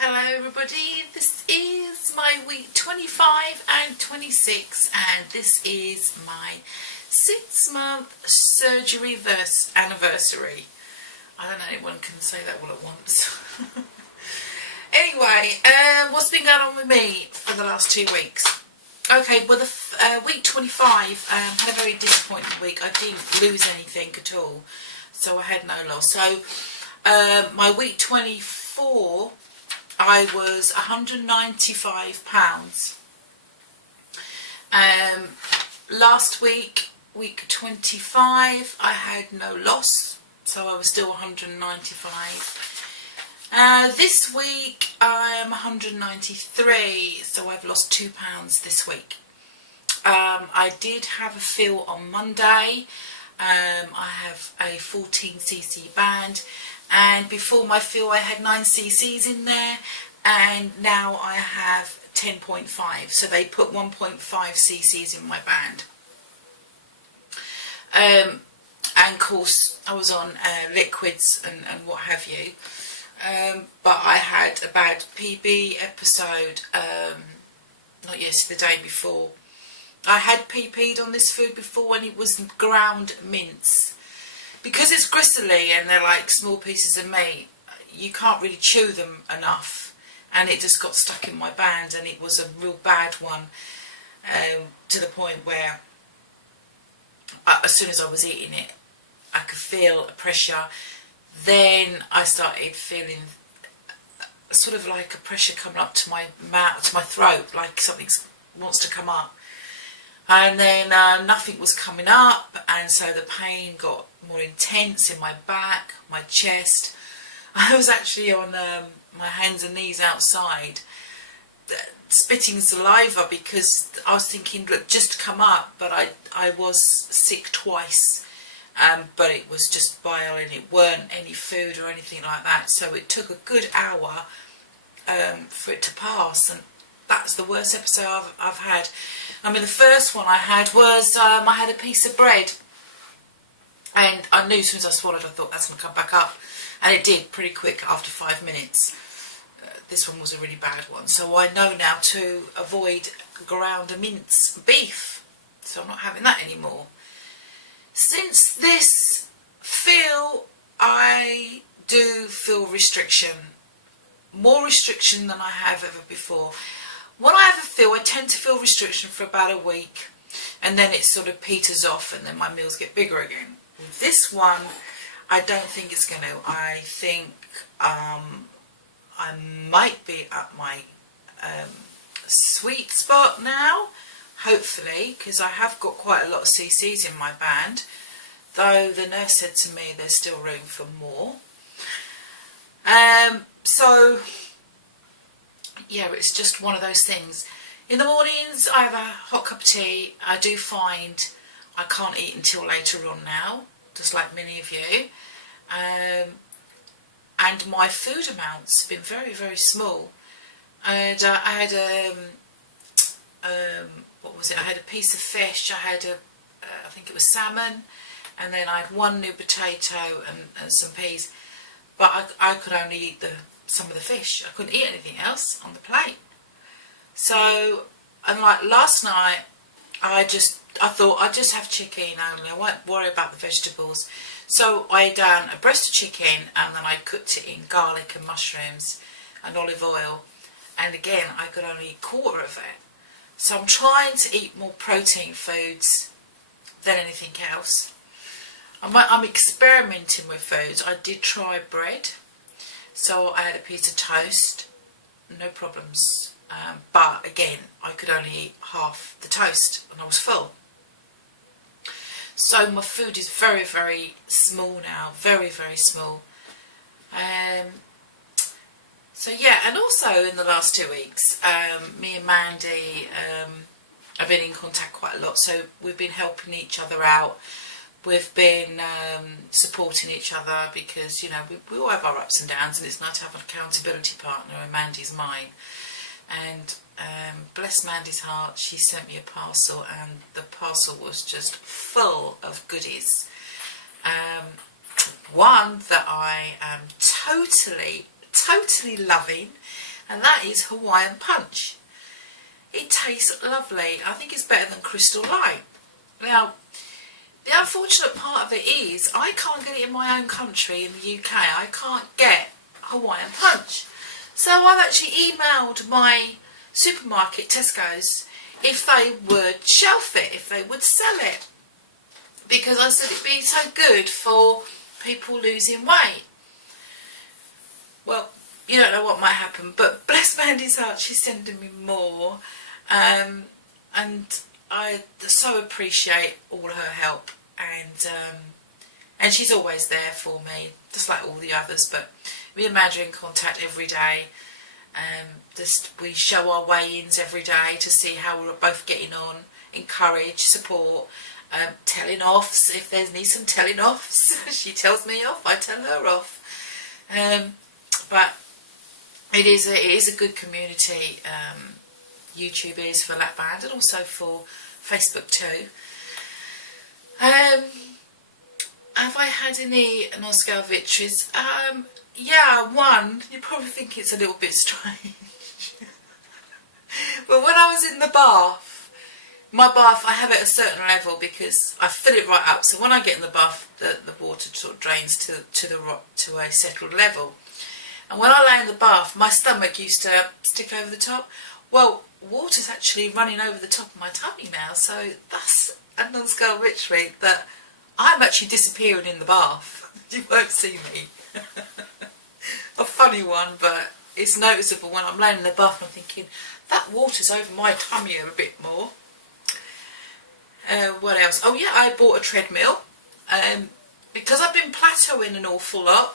Hello everybody, this is my week 25 and 26 and this is my 6-month surgery anniversary. I don't know, anyone can say that all at once. Anyway, what's been going on with me for the last 2 weeks? Okay, well the week 25 had a very disappointing week. I didn't lose anything at all, so I had no loss. So my week 24 I was £195. Last week, week 25, I had no loss, so I was still 195. This week, I am 193, so I've lost £2 this week. I did have a fill on Monday. I have a 14cc band. And before my fill I had 9 cc's in there, and now I have 10.5, so they put 1.5 cc's in my band. And of course I was on liquids and what have you, but I had a bad PB episode, not yesterday, the day before. I had PP'd on this food before and it was ground mince. Because it's gristly and they're like small pieces of meat, you can't really chew them enough, and it just got stuck in my band, and it was a real bad one, to the point where as soon as I was eating it I could feel a pressure. Then I started feeling sort of like a pressure coming up to my mouth, to my throat, like something wants to come up. And then nothing was coming up, and so the pain got more intense in my back, my chest. I was actually on my hands and knees outside, spitting saliva, because I was thinking, look, just come up. But I was sick twice, but it was just bile, and it weren't any food or anything like that. So it took a good hour for it to pass, and that's the worst episode I've had. I mean, the first one I had was, I had a piece of bread, and I knew as soon as I swallowed I thought that's going to come back up, and it did pretty quick after 5 minutes. This one was a really bad one, so I know now to avoid ground mince beef, so I'm not having that anymore. Since this feel, I do feel restriction, more restriction than I have ever before. When I have a feel, I tend to feel restriction for about a week, and then it sort of peters off, and then my meals get bigger again. With this one, I don't think it's going to. I think I might be at my sweet spot now, hopefully, because I have got quite a lot of cc's in my band, though the nurse said to me there's still room for more. So yeah, it's just one of those things. In the mornings I have a hot cup of tea. I do find I can't eat until later on now, just like many of you. And my food amounts have been very, very small. And I had what was it? I had a piece of fish. I had I think it was salmon, and then I had 1 new potato and some peas. But I could only eat some of the fish. I couldn't eat anything else on the plate. So, and like last night, I thought I'd just have chicken only. I won't worry about the vegetables. So I had done a breast of chicken, and then I cooked it in garlic and mushrooms and olive oil. And again, I could only eat 1/4 of it. So I'm trying to eat more protein foods than anything else. I'm experimenting with foods. I did try bread. So I had a piece of toast, no problems. But again, I could only eat half the toast, and I was full. So my food is very, very small now, very, very small. So yeah, and also in the last 2 weeks, me and Mandy have been in contact quite a lot. So we've been helping each other out. We've been supporting each other, because, you know, we all have our ups and downs, and it's nice to have an accountability partner, and Mandy's mine. And bless Mandy's heart, she sent me a parcel, and the parcel was just full of goodies. One that I am totally loving and that is Hawaiian Punch. It tastes lovely. I think it's better than Crystal Light. Now, the unfortunate part of it is I can't get it in my own country, in the UK. I can't get Hawaiian Punch. So I've actually emailed my supermarket, Tesco's, if they would shelf it, if they would sell it. Because I said it'd be so good for people losing weight. Well, you don't know what might happen, but bless Mandy's heart, she's sending me more. And I so appreciate all her help, and she's always there for me, just like all the others. But me and Mandy are in contact every day. We show our weigh-ins every day to see how we're both getting on, encourage, support, telling offs if there needs some telling offs. She tells me off, I tell her off. But it is a good community. YouTube is for Lapband and also for Facebook too. Have I had any non-scale victories? Yeah, one. You probably think it's a little bit strange. But when I was in the bath, my bath, I have it at a certain level because I fill it right up. So when I get in the bath, the water sort of drains to a settled level. And when I lay in the bath, my stomach used to stick over the top. Well, water's actually running over the top of my tummy now, so that's a non-scale victory, that I'm actually disappearing in the bath. You won't see me. A funny one, but it's noticeable when I'm laying in the bath and I'm thinking, that water's over my tummy a bit more. What else? Oh yeah, I bought a treadmill. Because I've been plateauing an awful lot,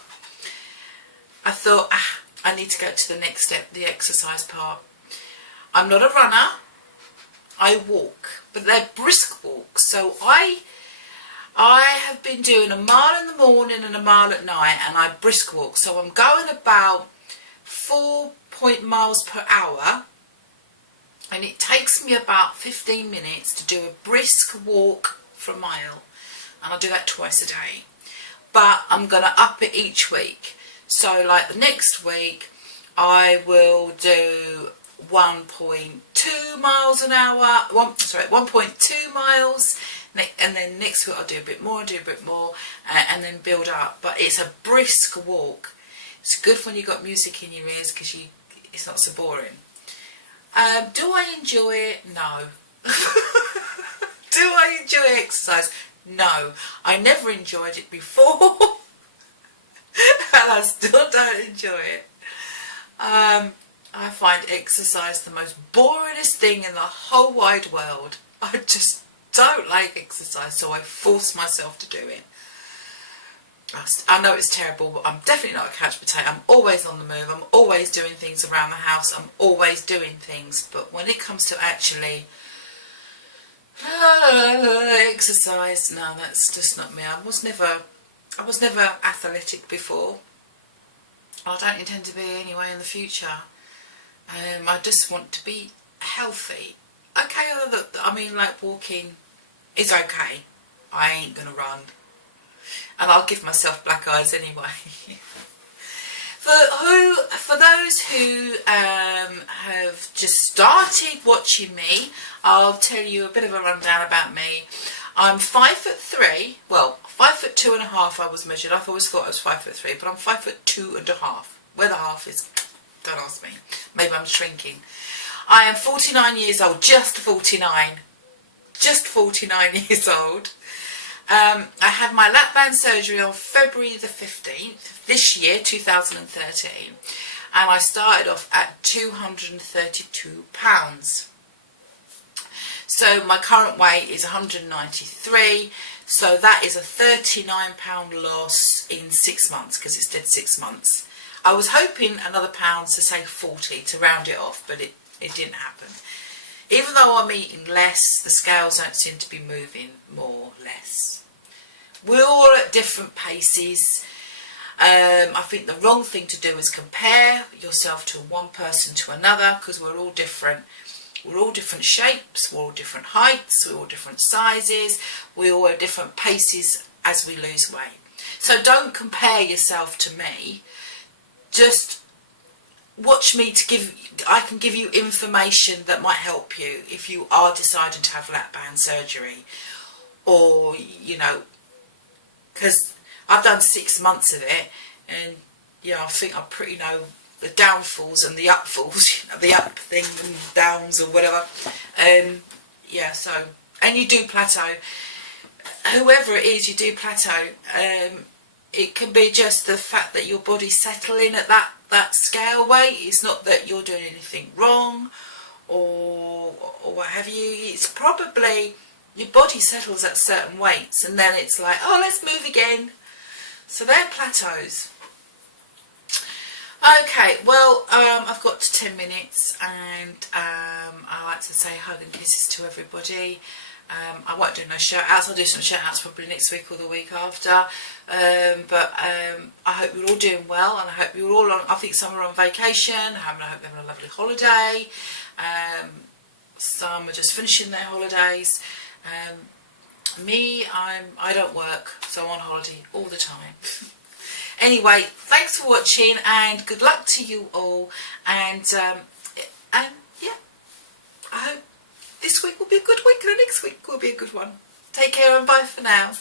I thought, I need to go to the next step, the exercise part. I'm not a runner, I walk, but they're brisk walks. So I have been doing a mile in the morning and a mile at night, and I brisk walk. So I'm going about 4 miles per hour, and it takes me about 15 minutes to do a brisk walk for a mile, and I do that twice a day. But I'm going to up it each week. So like the next week, I will do 1.2 miles an hour, 1.2 miles, and then next week I'll do a bit more, and then build up. But it's a brisk walk. It's good when you've got music in your ears because it's not so boring. Do I enjoy it? No. Do I enjoy exercise? No. I never enjoyed it before, and I still don't enjoy it. I find exercise the most boringest thing in the whole wide world. I just don't like exercise, so I force myself to do it. I know it's terrible, but I'm definitely not a couch potato. I'm always on the move. I'm always doing things around the house. I'm always doing things. But when it comes to actually exercise, no, that's just not me. I was never athletic before. I don't intend to be anyway in the future. I just want to be healthy. Okay, I mean, like walking is okay. I ain't gonna run, and I'll give myself black eyes anyway. For those who have just started watching me, I'll tell you a bit of a rundown about me. I'm 5'3". Well, 5'2.5". I was measured. I've always thought I was 5'3", but I'm 5'2.5". Where the half is, don't ask me. Maybe I'm shrinking. I am 49 years old. Just 49. Just 49 years old. I had my Lapband surgery on February the 15th this year, 2013, and I started off at 232 pounds. So my current weight is 193, so that is a 39 pound loss in 6 months, because it's dead 6 months. I was hoping another pound to say 40 to round it off, but it didn't happen. Even though I'm eating less, the scales don't seem to be moving more or less. We're all at different paces. I think the wrong thing to do is compare yourself to one person to another, because we're all different. We're all different shapes, we're all different heights, we're all different sizes, we all have different paces as we lose weight. So don't compare yourself to me. Just watch me I can give you information that might help you if you are deciding to have Lapband surgery, or you know, because I've done 6 months of it, and yeah, I think I pretty know the downfalls and the upfalls, you know, the up thing and downs or whatever. Yeah, so, and you do plateau. Whoever it is, you do plateau. It can be just the fact that your body's settling at that scale weight. It's not that you're doing anything wrong or what have you. It's probably your body settles at certain weights, and then it's like, oh, let's move again. So they're plateaus. Okay, well, I've got 10 minutes, and I like to say hug and kisses to everybody. I won't do no shout outs. I'll do some shout outs probably next week or the week after. But I hope you're all doing well, and I hope you're all on, I think some are on vacation. I hope they're having a lovely holiday. Some are just finishing their holidays. Me, I don't work, so I'm on holiday all the time. Anyway, thanks for watching, and good luck to you all. And yeah, I hope this week will be a good week, and the next week will be a good one. Take care, and bye for now.